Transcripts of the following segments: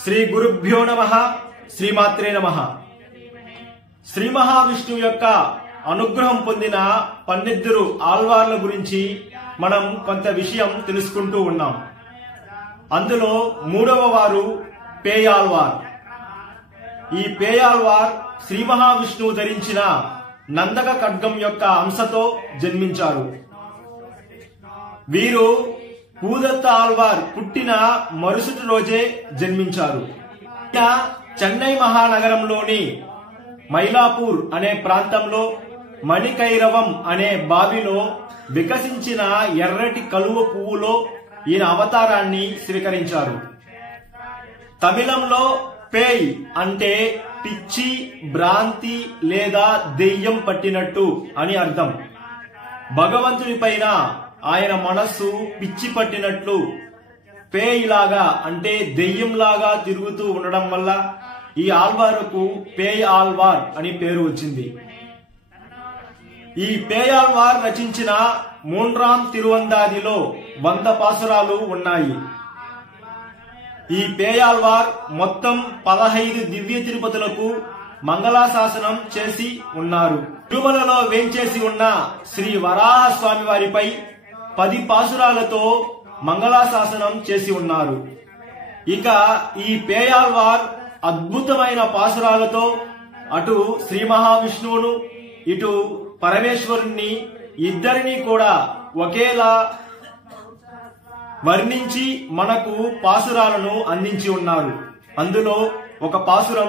శ్రీ గురుభ్యో నమః. శ్రీమాత్రే నమః. శ్రీ మహావిష్ణువు యొక్క అనుగ్రహం పొందిన 12 ఆళ్వార్ల గురించి మనం కొంత విషయం తెలుసుకుంటూ ఉన్నాం. అందులో మూడవ వారు పేయాళ్వార్. ఈ పేయాళ్వార్ శ్రీ మహావిష్ణువు ధరించిన నందక ఖడ్గం యొక్క అంశతో జన్మించారు. వీరు పూదత్త ఆళ్వార్ పుట్టిన మరుసటి రోజే జన్మించారు. చెన్నై మహానగరంలోని మైలాపూర్ అనే ప్రాంతంలో మణికైరవం అనే బావిలో వికసించిన ఎర్రటి కలువ పువ్వులో ఈయన అవతారాన్ని స్వీకరించారు. తమిళంలో పేయ్ అంటే పిచ్చి, భ్రాంతి లేదా దెయ్యం పట్టినట్టు అని అర్థం. భగవంతుని పైన ఆయన మనస్సు పిచ్చి పట్టినట్లు పేయ్ లాగా అంటే దెయ్యంలాగా తిరుగుతూ ఉండడం వల్ల ఈ ఆళ్వారుకు పేయ్ ఆళ్వార్ అని పేరు వచ్చింది. ఈ పేయాళ్వార్ రచించిన మూన్రాం తిరువందాదిలో 100 పాసురాలు ఉన్నాయి. ఈ పేయాళ్వార్ మొత్తం 15 దివ్య తిరుపతులకు మంగళాశాసనం చేసి ఉన్నారు. తిరుమలలో వేంచేసి ఉన్న శ్రీ వరాహ స్వామి వారిపై 10 పాసురాలతో మంగళాశాసనం చేసి ఉన్నారు. ఇక ఈ పేయాళ్వార్ అద్భుతమైన పాసురాలతో అటు శ్రీ మహావిష్ణువును ఇటు పరమేశ్వరుణ్ణి ఇద్దరిని కూడా ఒకేలా వర్ణించి మనకు పాసురాలను అందించి ఉన్నారు. అందులో ఒక పాసురం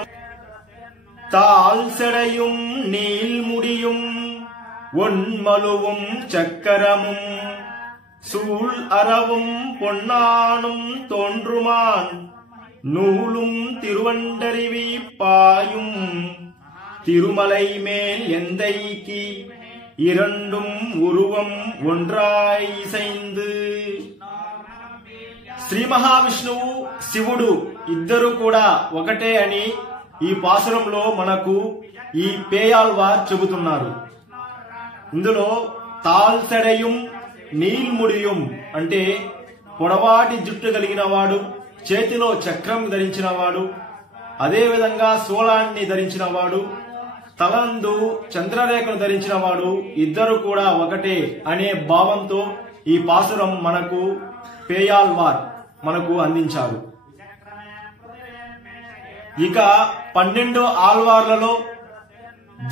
తాల్ సెడయుం నీల్ముడియుం ఒన్మలువుం చక్కరముం சூழ் அறவும் பொன்னானும் தோன்றுமான் நூலும் திருவண்டறிவி பாயும் திருமலை மேல் எந்தைக்கு இரண்டும் உருவம் ஒன்றாய் இசைந்து. శ్రీ మహావిష్ణువు శివుడు ఇద్దరు కూడా ఒకటే అని ఈ పాసురంలో మనకు ఈ పేయాళ్వార్ చెబుతున్నారు. ఇందులో తాల్ సెడయుం నీల్ముడియుం అంటే పొడవాటి జుట్టు కలిగిన వాడు, చేతిలో చక్రం ధరించిన వాడు, అదేవిధంగా శూలాన్ని ధరించిన వాడు, తలందు చంద్రరేఖను ధరించిన వాడు ఇద్దరు కూడా ఒకటే అనే భావంతో ఈ పాసురం మనకు పేయాళ్వార్ మనకు అందించారు. ఇక 12 ఆళ్వార్లలో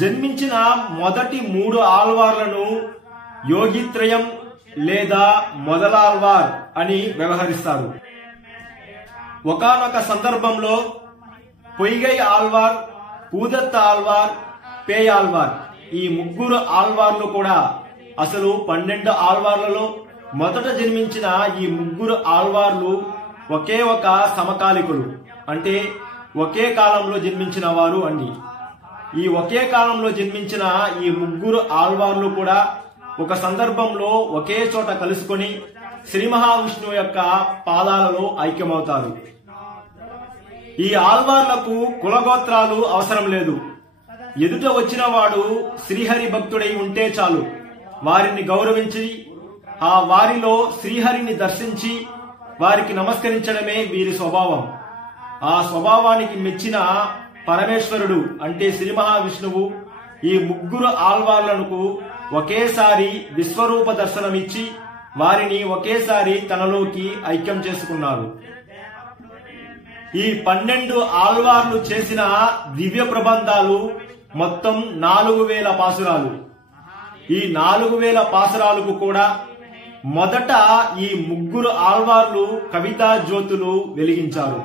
జన్మించిన మొదటి 3 ఆళ్వార్లను యోగిత్రయం లేదా మొదలాళ్వార్ అని వ్యవహరిస్తారు. ఒకానొక సందర్భంలో పొయ్గై ఆళ్వార్, పూదత్త ఆళ్వార్, పేయాళ్వార్ ఈ 3 ఆళ్వార్లు కూడా అసలు 12 ఆళ్వార్లలో మొదట జన్మించిన ఈ 3 ఆళ్వార్లు ఒకే ఒక సమకాలికులు అంటే ఒకే కాలంలో జన్మించిన వారు అండి. ఈ ఒకే కాలంలో జన్మించిన ఈ 3 ఆళ్వార్లు కూడా ఒక సందర్భంలో ఒకే చోట కలుసుకొని శ్రీ మహావిష్ణువు యొక్క పాదాలలో ఐక్యమవుతారు. ఈ ఆళ్వార్లకు కులగోత్రాలు అవసరం లేదు. ఎదుట వచ్చిన వాడు శ్రీహరి భక్తుడై ఉంటే చాలు. వారిని గౌరవించి ఆ వారిలో శ్రీహరిని దర్శించి వారికి నమస్కరించడమే వీరి స్వభావం. ఆ స్వభావానికి మెచ్చిన పరమేశ్వరుడు అంటే శ్రీ మహావిష్ణువు ఈ 3 ఆళ్వార్లకు ఒకేసారి విశ్వరూప దర్శనమిచ్చి వారిని ఒకేసారి తనలోకి ఐక్యం చేసుకున్నారు. ఈ 12 ఆళ్వార్లు చేసిన దివ్య ప్రబంధాలు మొత్తం 4000 పాసురాలు. ఈ 4000 పాసురాలకు కూడా మొదట ఈ 3 ఆళ్వార్లు కవితా జ్యోతులు వెలిగించారు.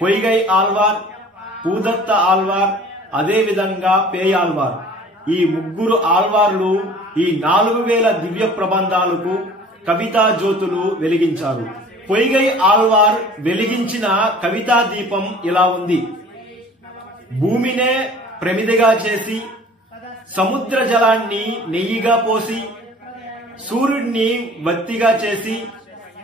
పొయ్గై ఆళ్వార్, పూదత్త ఆళ్వార్, అదేవిధంగా పేయాళ్వార్ ఈ 3 ఆళ్వార్లు ఈ 4000 దివ్య ప్రబంధాలకు కవితా జ్యోతులు వెలిగించారు. పొయ్గై ఆళ్వార్ వెలిగించిన కవితా దీపం ఇలా ఉంది. భూమినే ప్రమిదగా చేసి, సముద్ర జలాన్ని నెయ్యిగా పోసి, సూర్యుడిని వత్తిగా చేసి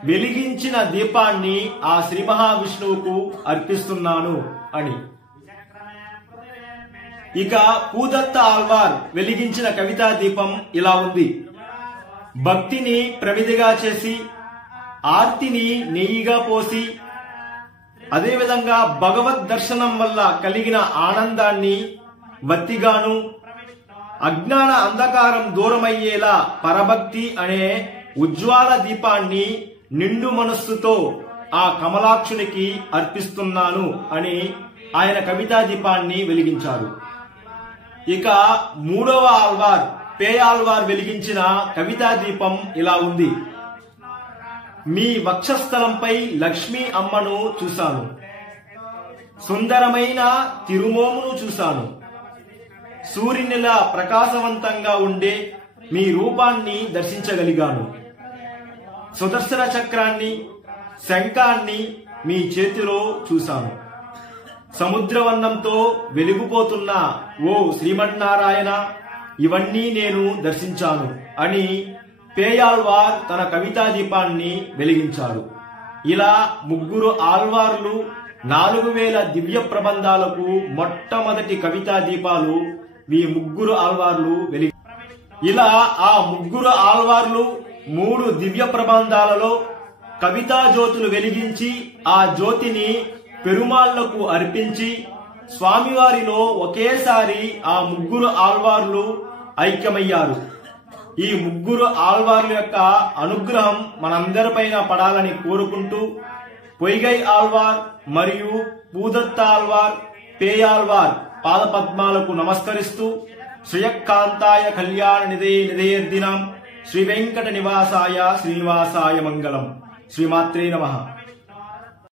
వెలిగించిన దీపాన్ని ఆ శ్రీ మహావిష్ణువుకు అర్పిస్తున్నాను అని. ఇక పూదత్త ఆళ్వార్ వెలిగించిన కవితా దీపం ఇలా ఉంది. భక్తిని ప్రమిదిగా చేసి, ఆర్తిని నెయ్యిగా పోసి, అదేవిధంగా భగవద్ దర్శనం వల్ల కలిగిన ఆనందాన్ని వత్తిగాను, అజ్ఞాన అంధకారం దూరమయ్యేలా పరభక్తి అనే ఉజ్వాల దీపాన్ని నిండు మనస్సుతో ఆ కమలాక్షునికి అర్పిస్తున్నాను అని ఆయన కవితా దీపాన్ని వెలిగించారు. ఇక మూడవ ఆల్వార్ పేయాల్వార్ వెలిగించిన కవితా దీపం ఇలా ఉంది. మీ వక్షస్థలంపై లక్ష్మీ అమ్మను చూశాను, సుందరమైన తిరుమోమును చూశాను, సూర్యునిలా ప్రకాశవంతంగా ఉండే మీ రూపాన్ని దర్శించగలిగాను, సుదర్శన చక్రాన్ని, శంఖాన్ని మీ చేతిలో చూశాను, సముద్రవర్ణంతో వెలిగిపోతున్న ఓ శ్రీమన్నారాయణ, ఇవన్నీ నేను దర్శించాను అని పేయాల్వార్ తన కవితా దీపాన్ని వెలిగించారు. ఇలా ముగ్గురు ఆల్వార్లు 4000 దివ్య ప్రబంధాలకు మొట్టమొదటి కవితా దీపాలు ఈ ముగ్గురు ఆల్వార్లు ఇలా ఆ ముగ్గురు ఆల్వార్లు 3 దివ్య ప్రబంధాలలో కవితా జ్యోతులు వెలిగించి ఆ జ్యోతిని పెరుమాళ్లకు అర్పించి స్వామివారిలో ఒకేసారి ఆ ముగ్గురు ఆల్వార్లు ఐక్యమయ్యారు. ఈ ముగ్గురు ఆల్వార్ల యొక్క అనుగ్రహం మనందరిపైన పడాలని కోరుకుంటూ పొయ్గై ఆల్వార్ మరియు పూదత్త ఆల్వార్, పేయాల్వార్ పాదపద్మాలకు నమస్కరిస్తూ శ్రీయకాంతాయ కళ్యాణ నిధేయర్దినం శ్రీ వెంకట నివాసాయ శ్రీనివాసాయ మంగళం. శ్రీమాత్రే నమః.